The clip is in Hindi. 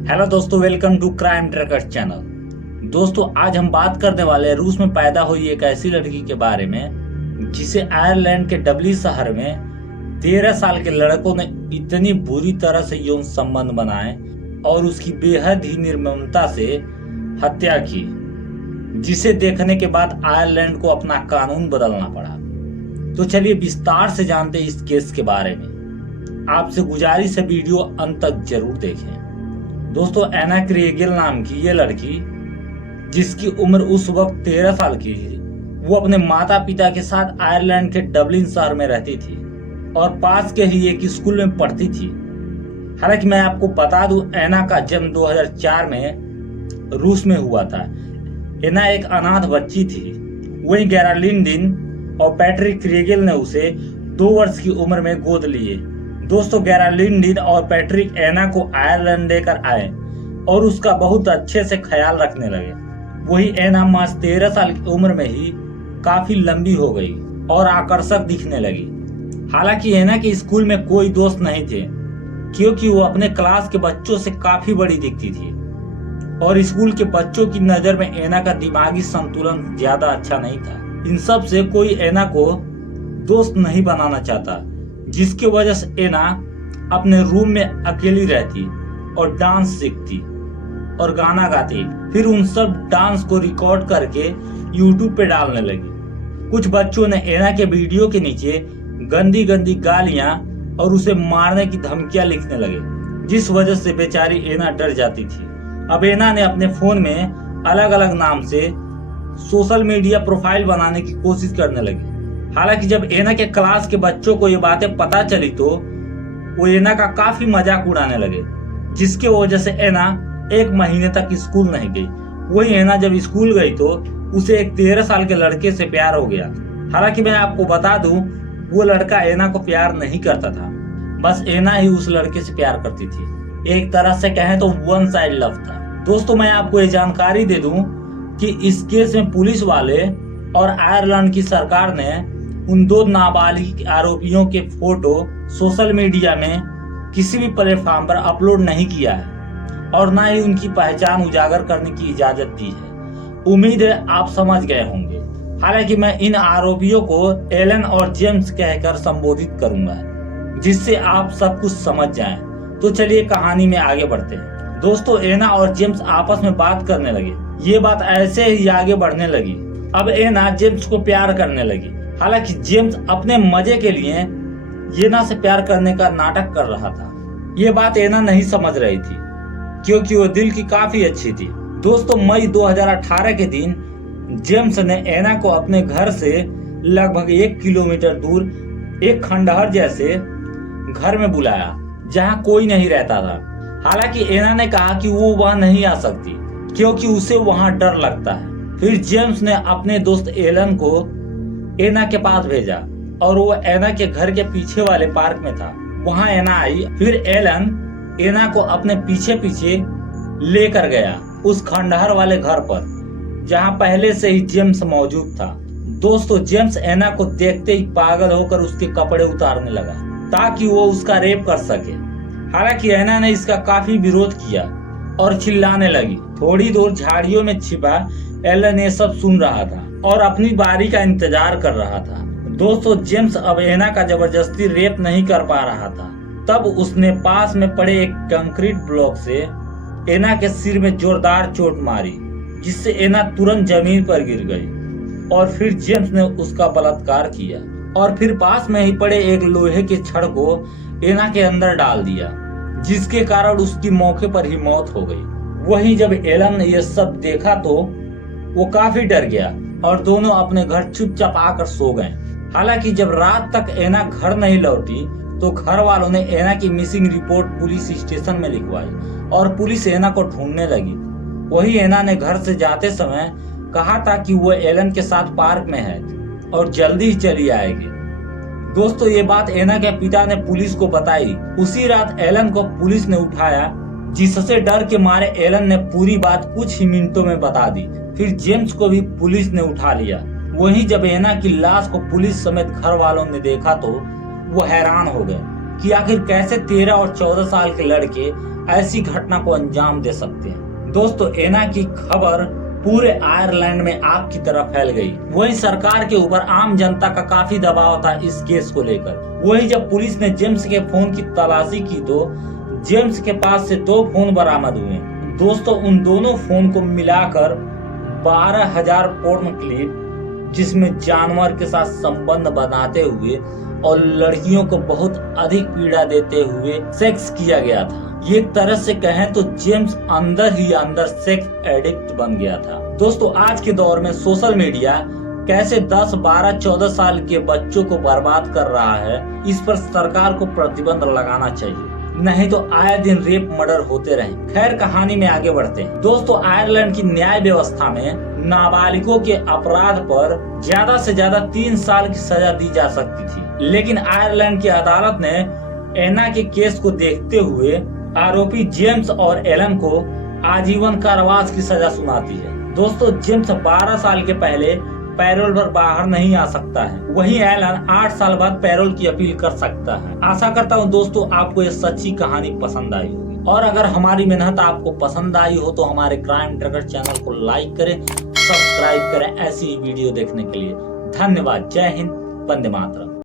हेलो दोस्तों, welcome to crime tracker channel. दोस्तों, आज हम बात करने वाले हैं रूस में पैदा हुई एक ऐसी लड़की के बारे में जिसे आयरलैंड के डबलिन शहर में 13 साल के लड़कों ने इतनी बुरी तरह से यौन संबंध बनाए और उसकी बेहद ही निर्ममता से हत्या की, जिसे देखने के बाद आयरलैंड को अपना कानून बदलना पड़ा। तो चलिए विस्तार से जानते हैं इस केस के बारे में। आपसे गुजारिश है वीडियो अंत तक जरूर देखें। दोस्तों, एना क्रेगिल नाम की ये लड़की, जिसकी उम्र उस वक्त 13 साल की थी, वो अपने माता पिता के साथ आयरलैंड के डबलिन शहर में रहती थी और पास के ही एक स्कूल में पढ़ती थी। हालांकि मैं आपको बता दूं, एना का जन्म 2004 में रूस में हुआ था। एना एक अनाथ बच्ची थी। वहीं गेराल्डिन और पैट्रिक क्रेगिल ने उसे 2 वर्ष की उम्र में गोद लिए। दोस्तों, गेराल्डिन और पैट्रिक एना को आयरलैंड लेकर आए और उसका बहुत अच्छे से ख्याल रखने लगे। वही एना मात्र 13 साल की उम्र में ही काफी लंबी हो गई और आकर्षक दिखने लगी। हालांकि एना के स्कूल में कोई दोस्त नहीं थे, क्योंकि वो अपने क्लास के बच्चों से काफी बड़ी दिखती थी और स्कूल के बच्चों की नजर में एना का दिमागी संतुलन ज्यादा अच्छा नहीं था। इन सब से कोई एना को दोस्त नहीं बनाना चाहता, जिसकी वजह से एना अपने रूम में अकेली रहती और डांस सीखती और गाना गाती। फिर उन सब डांस को रिकॉर्ड करके यूट्यूब पे डालने लगी। कुछ बच्चों ने एना के वीडियो के नीचे गंदी गंदी गालियां और उसे मारने की धमकियां लिखने लगे, जिस वजह से बेचारी एना डर जाती थी। अब एना ने अपने फोन में अलग अलग नाम से सोशल मीडिया प्रोफाइल बनाने की कोशिश करने लगी। हालांकि जब एना के क्लास के बच्चों को ये बातें पता चली तो वो एना का काफी मजाक उड़ाने लगे, जिसके वजह से एना 1 महीने तक स्कूल नहीं गई। वही एना जब स्कूल गई तो उसे एक 13 साल के लड़के से प्यार हो गया। हालांकि मैं आपको बता दूं, वो लड़का एना को प्यार नहीं करता था, बस एना ही उस लड़के से प्यार करती थी। एक तरह से कहें तो वन साइड लव था। दोस्तों, मैं आपको ये जानकारी दे दूं कि इस केस में पुलिस वाले और आयरलैंड की सरकार ने उन 2 नाबालिग आरोपियों के फोटो सोशल मीडिया में किसी भी प्लेटफॉर्म पर अपलोड नहीं किया है और ना ही उनकी पहचान उजागर करने की इजाजत दी है। उम्मीद है आप समझ गए होंगे। हालांकि मैं इन आरोपियों को एलन और जेम्स कहकर संबोधित करूंगा, जिससे आप सब कुछ समझ जाएं। तो चलिए कहानी में आगे बढ़ते हैं। दोस्तों, एना और जेम्स आपस में बात करने लगे। ये बात ऐसे ही आगे बढ़ने लगी। अब एना जेम्स को प्यार करने लगी। हालांकि जेम्स अपने मजे के लिए एना से प्यार करने का नाटक कर रहा था। ये बात एना नहीं समझ रही थी, क्योंकि वो दिल की काफी अच्छी थी। दोस्तों, मई 2018 के दिन जेम्स ने एना को अपने घर से लगभग 1 किलोमीटर दूर एक खंडहर जैसे घर में बुलाया, जहां कोई नहीं रहता था। हालांकि एना ने कहा कि वो वहां नहीं आ सकती, क्योंकि उसे वहां डर लगता है। फिर जेम्स ने अपने दोस्त एलन को एना के पास भेजा और वो एना के घर के पीछे वाले पार्क में था। वहां एना आई। फिर एलन एना को अपने पीछे पीछे लेकर गया उस खंडहर वाले घर पर, जहां पहले से ही जेम्स मौजूद था। दोस्तों, जेम्स एना को देखते ही पागल होकर उसके कपड़े उतारने लगा ताकि वो उसका रेप कर सके। हालांकि एना ने इसका काफी विरोध किया और चिल्लाने लगी। थोड़ी दूर झाड़ियों में छिपा एलन ये सब सुन रहा था और अपनी बारी का इंतजार कर रहा था। दोस्तों, जेम्स अब एना का जबरदस्ती रेप नहीं कर पा रहा था। तब उसने पास में पड़े एक कंक्रीट ब्लॉक से एना के सिर में जोरदार चोट मारी, जिससे एना तुरंत जमीन पर गिर गई। और फिर जेम्स ने उसका बलात्कार किया और फिर पास में ही पड़े एक लोहे के छड़ को एना के अंदर डाल दिया, जिसके कारण उसकी मौके पर ही मौत हो गई। वहीं जब एलन ने यह सब देखा तो वो काफी डर गया और दोनों अपने घर चुपचाप आकर सो गए। हालांकि जब रात तक एना घर नहीं लौटी तो घर वालों ने एना की मिसिंग रिपोर्ट पुलिस स्टेशन में लिखवाई और पुलिस एना को ढूंढने लगी। वही एना ने घर से जाते समय कहा था कि वो एलन के साथ पार्क में है और जल्दी ही चली आएगी। दोस्तों, ये बात एना के पिता ने पुलिस को बताई। उसी रात एलन को पुलिस ने उठाया, जिससे डर के मारे एलन ने पूरी बात कुछ ही मिनटों में बता दी। फिर जेम्स को भी पुलिस ने उठा लिया। वहीं जब एना की लाश को पुलिस समेत घर वालों ने देखा तो वो हैरान हो गए कि आखिर कैसे 13 और 14 साल के लड़के ऐसी घटना को अंजाम दे सकते हैं। दोस्तों, एना की खबर पूरे आयरलैंड में आग की तरह फैल गई। वही सरकार के ऊपर आम जनता का काफी दबाव था इस केस को लेकर। वही जब पुलिस ने जेम्स के फोन की तलाशी की तो जेम्स के पास से 2 फोन बरामद हुए। दोस्तों, उन दोनों फोन को मिलाकर 12,000 पोर्न क्लिप, जिसमें जानवर के साथ संबंध बनाते हुए और लड़कियों को बहुत अधिक पीड़ा देते हुए सेक्स किया गया था। ये एक तरह से कहें तो जेम्स अंदर ही अंदर सेक्स एडिक्ट बन गया था। दोस्तों, आज के दौर में सोशल मीडिया कैसे 10, 12, 14 साल के बच्चों को बर्बाद कर रहा है, इस पर सरकार को प्रतिबंध लगाना चाहिए, नहीं तो आए दिन रेप मर्डर होते रहे। खैर, कहानी में आगे बढ़ते हैं। दोस्तों, आयरलैंड की न्याय व्यवस्था में नाबालिगों के अपराध पर ज्यादा से ज्यादा 3 साल की सजा दी जा सकती थी, लेकिन आयरलैंड की अदालत ने एना के केस को देखते हुए आरोपी जेम्स और एलन को आजीवन कारावास की सजा सुनाती है। दोस्तों, जेम्स 12 साल के पहले पैरोल पर बाहर नहीं आ सकता है, वहीं एलन 8 साल बाद पैरोल की अपील कर सकता है। आशा करता हूं दोस्तों आपको ये सच्ची कहानी पसंद आई होगी, और अगर हमारी मेहनत आपको पसंद आई हो तो हमारे क्राइम ट्रैकर चैनल को लाइक करें, सब्सक्राइब करें ऐसी वीडियो देखने के लिए। धन्यवाद। जय हिंद, वंदे मातरम।